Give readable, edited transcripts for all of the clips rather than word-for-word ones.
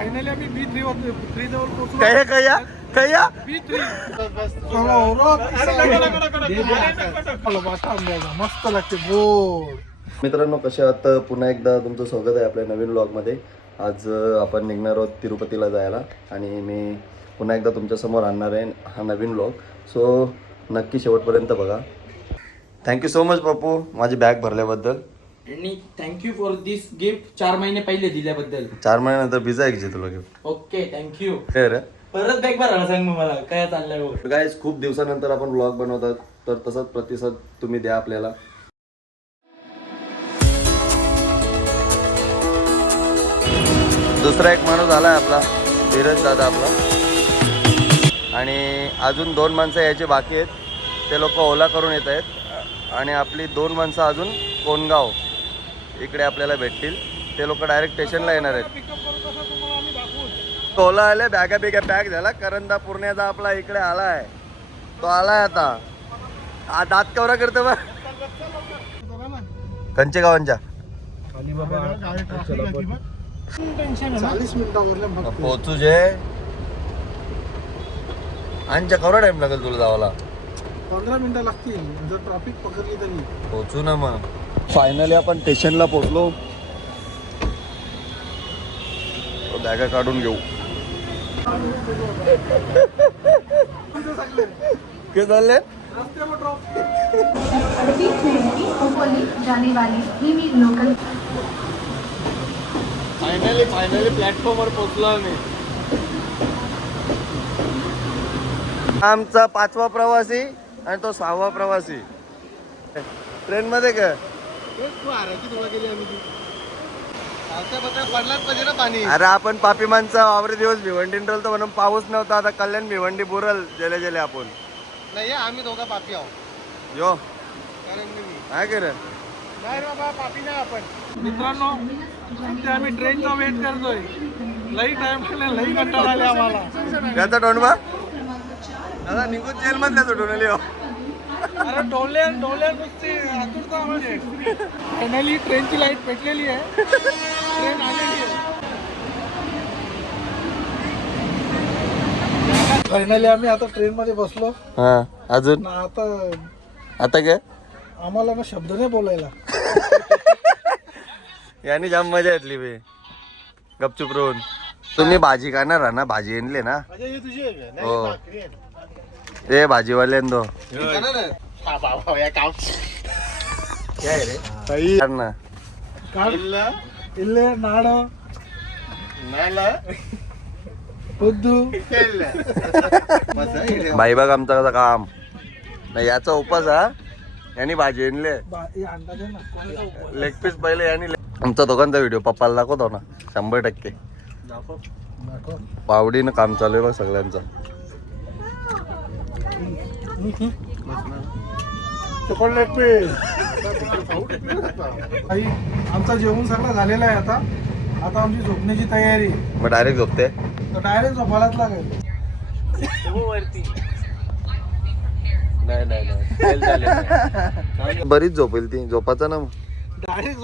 Finally आम्ही B3 जवळ पोहोचलो. कया मस्त लागते गोड. मित्रांनो, कशा आहात? पुन्हा एकदा तुमचं स्वागत आहे आपल्या नवीन व्लॉगमध्ये. आज आपण निघणार आहोत तिरुपतीला जायला आणि मी पुन्हा एकदा तुमच्यासमोर आणणार आहे हा नवीन व्लॉग. सो नक्की शेवटपर्यंत बघा. थँक्यू सो मच बापू माझी बॅग भरल्याबद्दल आणि थँक्यू फॉर दिस गिफ्ट 4 महिने पहिले दिल्याबद्दल. 4 महिन्यानंतर पिझ्झा एक तुला गिफ्ट. Okay thank you. खरं परत बॅग भरायला सांग मग मला काय चाललंय. गाईज, खूप दिवसानंतर आपण व्लॉग बनवतात तर तसाच प्रतिसाद तुम्ही द्या आपल्याला. दुसरा एक माणूस आलाय आपला धीरज दादा आपला, आणि अजून 2 माणसं यायचे बाकी आहेत. ते लोक ओला करून येत आहेत आणि आपली 2 माणसं अजून कोणगाव इकडे आपल्याला भेटतील. ते लोक डायरेक्ट स्टेशनला येणार आहेत. ओला आले, बॅगा बिगा पॅक झाला. करंदा पुण्याचा आपला इकडे आलाय, तो आलाय आता. दात कवरा करतो बा कंचे गावांच्या 40 मिनिटावर पोचू जे आणच्या कवरा टाइम लागेल तुला जावाला. 15 मिनिटं लागतील जर ट्रॅफिक पकडली तरी. पोचू ना मग. फायनली आपण स्टेशनला पोचलो. बॅगा काढून घेऊ. काय चालले? जाने वाली ही लोकल. फायनली प्लॅटफॉर्मवर पोहोचलो आम्ही. आमचा 5वा प्रवासी आणि तो 6वा प्रवासी ट्रेन मध्ये का. अरे आपण पापी माणसं आवरे दिवस भिवंडीन राहिलो म्हणून पाऊस नव्हता. आता कल्याण भिवंडी बुरल जेले जेले आपण नाही आम्ही दोघा पापी आहोत. यो कारण काय कर नाही बाबा पापी नाही आपण. मित्रांनो, सध्या आम्ही ट्रेनचा वेट करतोय. लई टाइम लई कंटाळा आले आम्हाला. त्याचा टोंडबा दादा निघून जेल मधल्या सुटून आली. अरे डोले नुसती आतुरता म्हणजे. फायनली ट्रेनची लाईट पेटलेली आहे. ट्रेन आलेली आहे. फायनली आम्ही आता ट्रेन मध्ये बसलो. हा अजून आता काय आम्हाला ना शब्द नाही बोलायला. याने जाम मजा येतली बे गपचूप रोहन. तुम्ही भाजी खाणार ना? भाजी आणले ना? हो ए भाजीवाले दो इल्ले नाड बुद्धू बाई बघ आमचा कसं काम नाही. याचा उपास हा यांनी भाजी आणले. लेग पीस पहिले यांनी. आमचा दोघांचा व्हिडिओ पप्पाला दाखवतो ना 100%. पावडीनं काम चालू आहे बघ सगळ्यांचं. आमचा जेवण सगळं झालेला आहे. आता आमची झोपण्याची तयारी. मग डायरेक्ट झोपते तर डायरेक्ट झोपायलाच लागेल. नाही बरीच झोपेल ती. झोपायचं ना मग डायरेक्ट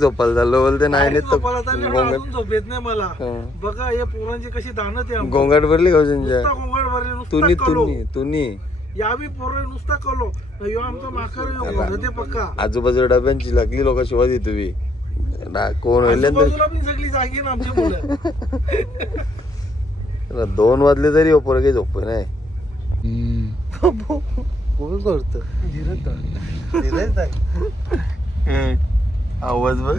झोपायला झालं बोलते. नाही झोपेत नाही मला. बघा या पोरांची कशी दानत आहे. गोंगाट भरली गोंगाट भरली तुम्ही यावी पोर नुसता कलो. यो आमचा माकर ते पक्का. आजूबाजू डब्यांची लागली लोक शिवाय दे तुम्ही कोण होईल. सगळी जागी ना आमची मुलं. 2 वाजले तरी पोरगे झोप नाही. आवाज बघ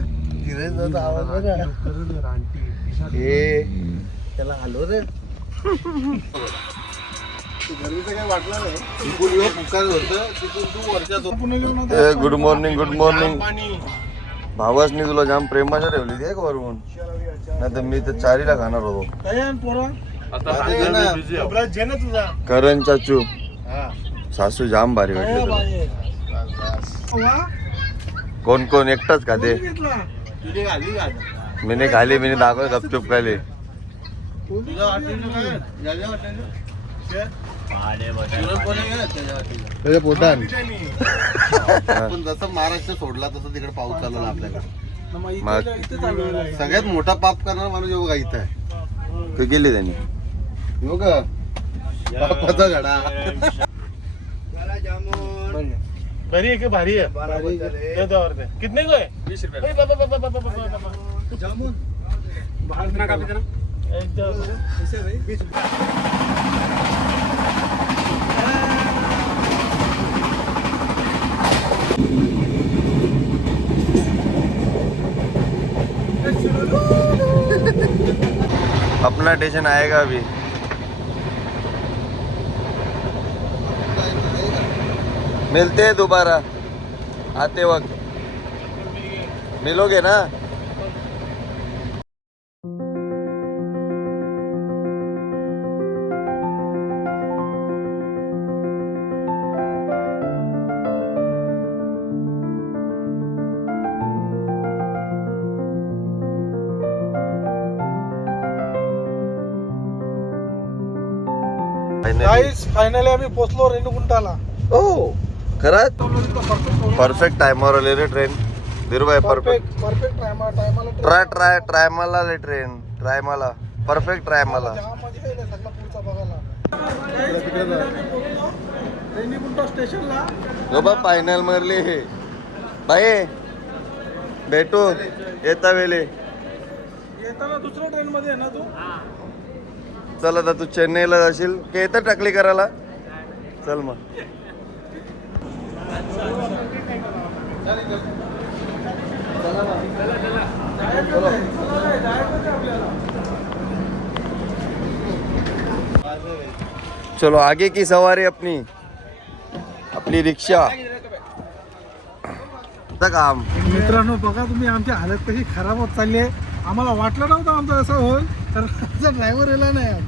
त्याला हॅलो रे. Good morning. भावासनी तुला जाम प्रेमाच्या ठेवली ती का वरून. नाही तर मी तर 4ला खाणार होतो. करण चाचू सासू जाम भारी वाटले. कोण कोण एकटाच खाते. मी खाली मी दाखव गपचूप खाली. पोटान आपण जसं महाराष्ट्र सोडला तसं तिकडे पाऊस चालू आपल्याकडे. मग मग? इथे चालू आहे. सगळ्यात मोठा पाप करणारा माणूस योगा इथं आहे. काय केली त्यांनी? योगा पापाचा घडा. बरी आहे की भारी आहे? कितने को है? 20 रुपये. अपना स्टेशन आएगा अभी. मिलते हैं दोबारा आते वक्त. मिलोगे ना? गाईस फायनली आम्ही पोहोचलो रेणुकुंटाला. ओ खरंच परफेक्ट टाइमवर आले रे ट्रेन. धीरूभाई परफेक्ट परफेक्ट टायमाला ट्राय मला आले ट्रेन. ट्राय मला परफेक्ट ट्राय मला. सगळं पुढचा बघायला. रेणुकुंटा स्टेशनला हो बा फायनल मरली हे बाई. भेटू येता वेळे. येताना दुसऱ्या ट्रेन मध्ये आहे ना तू? चल आता तू चेन्नईला जाशील की येतं टाकली करायला. चल मग. चलो आगे की सवारी अपनी आपली रिक्षा. आता काम मित्रांनो बघा तुम्ही आमची हालत कशी खराब होत चालली आहे. आम्हाला वाटलं नव्हतं आमचं असं होईल, तर आमचा ड्रायव्हर आला नाही आज.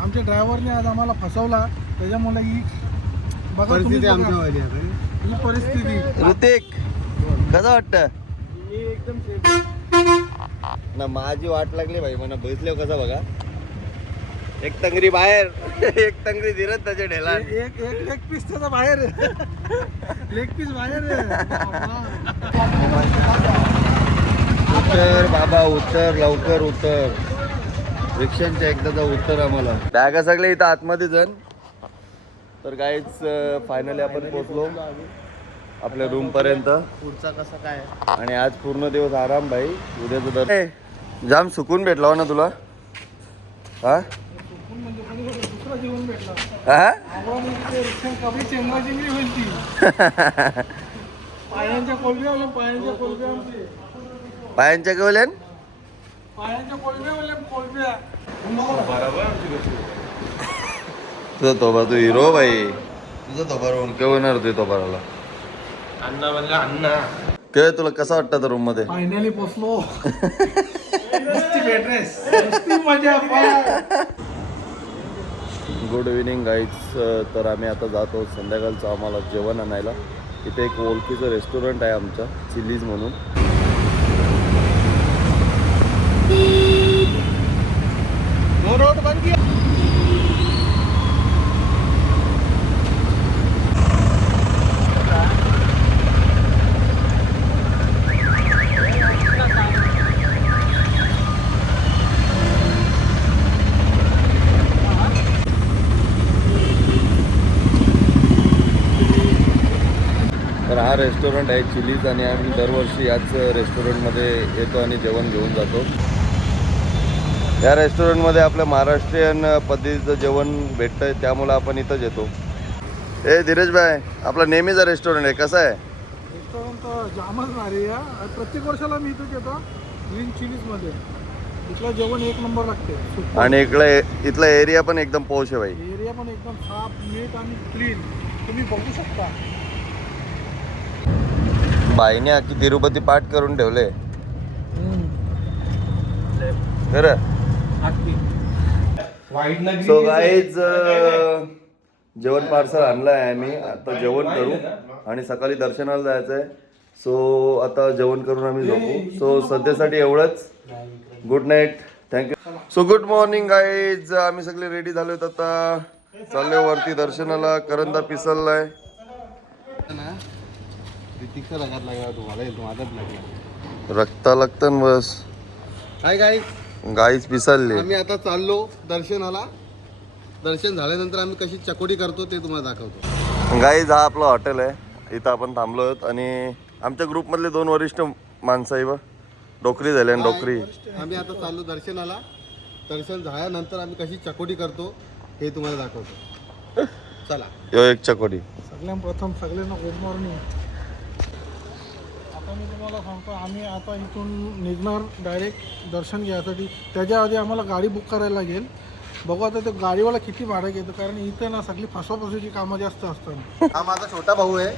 आमच्या ड्रायव्हरने आज आम्हाला फसवला. त्याच्यामुळे ही बघा तुम्ही बघा. ही परिस्थिती ऋतिक कसं वाटतं एकदम ना? माझी वाट लागली भाई मला. बसले कसा बघा. एक तंगरी बाहेर एक तंगरी धीरत त्याच्या ढेला. एक लेग पीस त्याचा बाहेर आहे. लेग पीस बाहेर आहे. उतर बाबा उतर लवकर उतर. रिक्षांच्या एकदाचा उत्तर आम्हाला. बॅगा सगळे इथं आतमध्ये जण. तर गाईच फायनली आपण पोहोचलो आपल्या रूम पर्यंत. पुढचा कसा काय? आणि आज पूर्ण दिवस आराम भाई. उद्याचं दर जाम सुकून भेटला हो ना तुला? हा दुसरा जीवन भेटला. हा? रिक्षा कमी चेंगराचेंगरी होईल ती. पायांच्या कोलब्या आल्या. पायांच्या कोलब्या आमची. पायांच्या केवल्यान पायांच्या कोलब्या आल्या. कोलब्या तुझा तोबा तू हिरो भाई. तुझा तोबार केव्हा होणार तू तोबाराला? अण्णा म्हणला अण्णा. केव्हा तुला कसं वाटतं रूम मध्ये? फायनली पोचलो. नुसती बेडरेस. नुसती मजा. Good evening guys. तर आम्ही आता जातो संध्याकाळचं आम्हाला जेवण आणायला. इथे एक ओळखीचं रेस्टॉरंट आहे आमच्या चिलीज म्हणून. रोड बंद किया. तर हा रेस्टॉरंट आहे चिलीज आणि आम्ही दरवर्षी याच रेस्टॉरंटमध्ये येतो आणि जेवण घेऊन जातो. या रेस्टॉरंटमध्ये आपल्या महाराष्ट्रीयन पद्धतीचं जेवण भेटतं आहे, त्यामुळे आपण इथंच येतो. ए धीरज भाई, आपला नेहमीचा रेस्टॉरंट आहे. कसं आहे? रेस्टॉरंट तर जामच भारी आहे. प्रत्येक वर्षाला मी इथं येतो ग्रीन चिलीजमध्ये. इथलं जेवण एक नंबर लागते. आणि इथला एरिया पण एकदम पौष आहे भाई. एरिया पण एकदम साफ, नीट आणि क्लीन. तुम्ही बघू शकता. बाईने अख्खी तिरुपती पाठ करून ठेवले खरं. सो गाईज जेवण पार्सल आणलं आहे आम्ही. आता जेवण करू आणि सकाळी दर्शनाला जायचं आहे. सो आता जेवण करून आम्ही झोपू. सो सध्यासाठी एवढंच. Good night. Thank you. So good morning guys. आम्ही सगळे रेडी झालोत. आता चालले वरती दर्शनाला. करंदा पिसललाय. ऋतिकचा रंगात लागला तुम्हाला. माझाच लागला. रक्ता लागतं बस. काय काय गाईच पिसालली. आम्ही आता चाललो दर्शनाला. दर्शन झाल्यानंतर आम्ही कशी चकोटी करतो ते तुम्हाला दाखवतो. गाईज हा आपलं हॉटेल आहे. इथं आपण थांबलो आहोत आणि आमच्या ग्रुपमधले 2 वरिष्ठ माणसं आहे बा. डोकरी झाली आणि डोकरी. आम्ही आता चाललो दर्शनाला. दर्शन झाल्यानंतर आम्ही कशी चकोटी करतो हे तुम्हाला दाखवतो. चला. यो एक चकोटी. सगळ्यांप्रथम सगळ्यांना गुड मॉर्निंग. आता मी तुम्हाला सांगतो, आम्ही आता इथून निघणार डायरेक्ट दर्शन घ्यायसाठी. त्याच्या आधी आम्हाला गाडी बुक करायला लागेल. बघू आता ते गाडीवाला किती भाडं घेतो, कारण इथे ना सगळी फसवाफसवीची कामं जास्त असतात. हा माझा छोटा भाऊ आहे.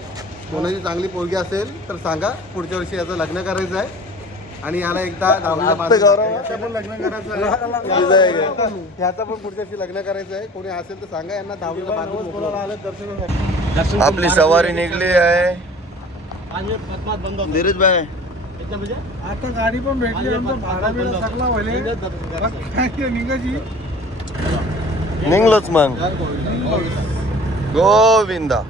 कोणाची चांगली पोरगी असेल तर सांगा. पुढच्या वर्षी याचं लग्न करायचं आहे आणि याला एकदा दहावीला आता मार्क- गौरव. याचं पण लग्न करायचं आहे. याचं पण पुढच्या वर्षी लग्न करायचं आहे. कोणी असेल तर सांगा यांना दहावीला मार्क मोकळं. आपली सवारी निघली आहे. धीरज भाई आता गाडी पण भेटली, आमचा भाडा बिडा सगळा भले निघायची. निघलोच मग. गोविंदा.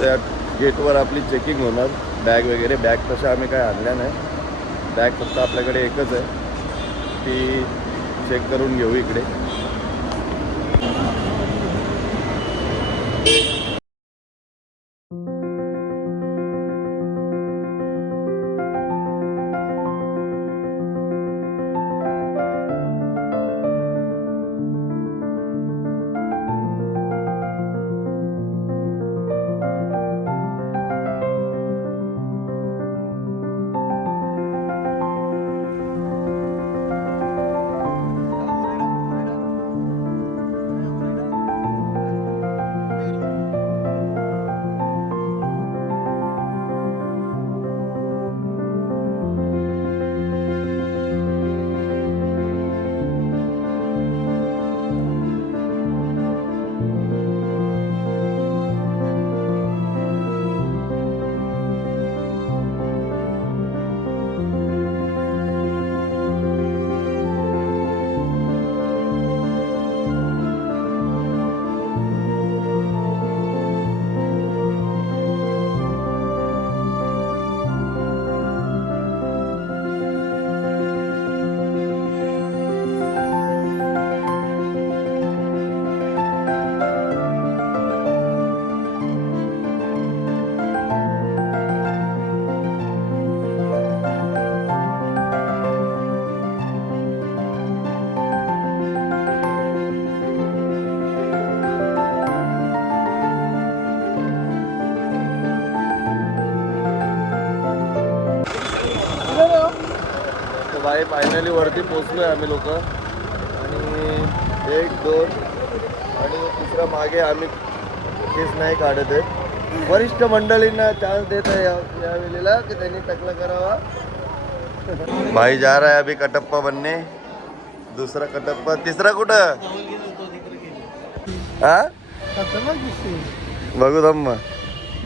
त्या गेटवर आपली चेकिंग होणार. बॅग वगैरे. बॅग तशा आम्ही काय आणल्या नाही. बॅग फक्त आपल्याकडे एकच आहे, ती चेक करून घेऊ इकडे. बाई फायनली वरती पोचलोय आम्ही लोक. आणि 1 2 आणि तिसरा मागे आम्ही केस नाही काढत आहे. वरिष्ठ मंडळींना चान्स देत आहे या वेळेला की त्यांनी टकला करावा. भाई जा रहा है अभी कटप्पा बनने. दुसरा कटप्पा. तिसरा कुठं हा बघू थांब.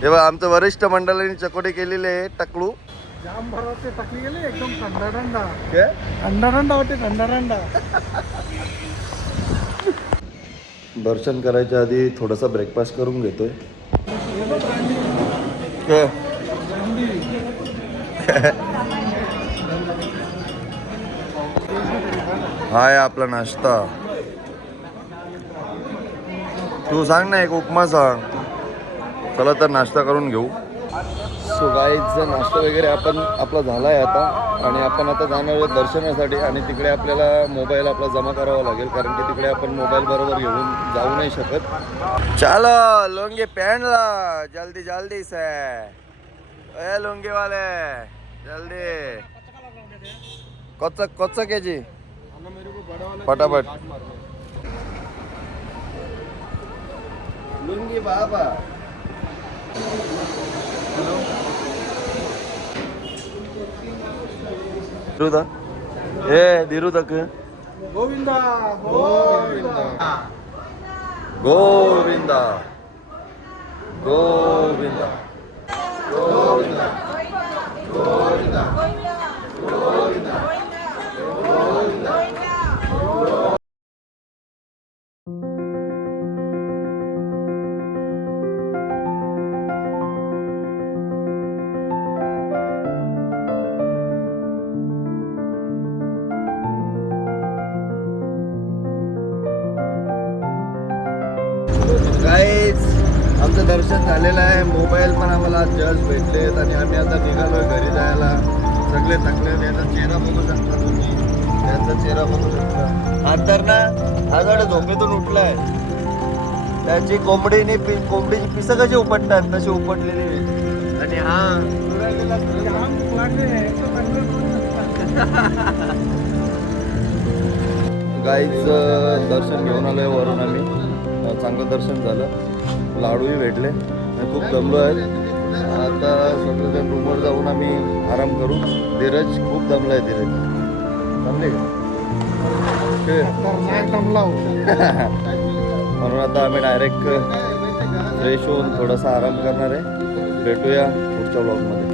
तेव्हा आमचं वरिष्ठ मंडळींनी चकोटी केलेली आहे. टकलू जाम भरात ते टाकली गेले एकदम थंडा काय थंडा होते थंडा. दर्शन करायच्या आधी थोडासा ब्रेकफास्ट करून घेतोय. हा आहे आपला नाश्ता. तू सांग ना एक उपमा सांग. चला तर नाश्ता करून घेऊ. सो गाईजचा नाश्ता वगैरे आपला झाला आहे आता. आणि आपण आता जाणार आहोत दर्शनासाठी. आणि तिकडे आपल्याला मोबाईल आपला जमा करावा लागेल, कारण की तिकडे आपण मोबाईल बरोबर घेऊन जाऊ नाही शकत. चलो लोंगे पहन ला जल्दी जल्दी से. ए लोंगे वाले जल्दी. कच्चा के जी फटाफट. लुंगी बाबा. दिरुदा ए दिरुदा के गोविंदा गोविंदा गोविंदा गोविंदा गोविंदा गोविंदा गोविंदा आमचं दर्शन झालेलं आहे. मोबाईल पण आम्हाला जस्ट भेटलेत आणि आम्ही आता निघालोय घरी जायला. सगळे थकले. याचा चेहरा बघू शकता तुम्ही, त्यांचा चेहरा बघू शकता. हा तर ना आज वाटतं झोपेतून उठलाय. त्याची कोंबडीची पिसं कशी उपटतात तशी उपटलेली. आणि हा गाईच दर्शन घेऊन आलोय वरून आम्ही. चांगलं दर्शन झालं. लाडूही भेटले आणि खूप दमलो आहेत. आता सगळेजण रूमवर जाऊन आम्ही आराम करू. धीरज खूप दमलाय. धीरज दमले म्हणून आता आम्ही डायरेक्ट फ्रेश होऊन थोडासा आराम करणार आहे. भेटूया पुढच्या ब्लॉगमध्ये.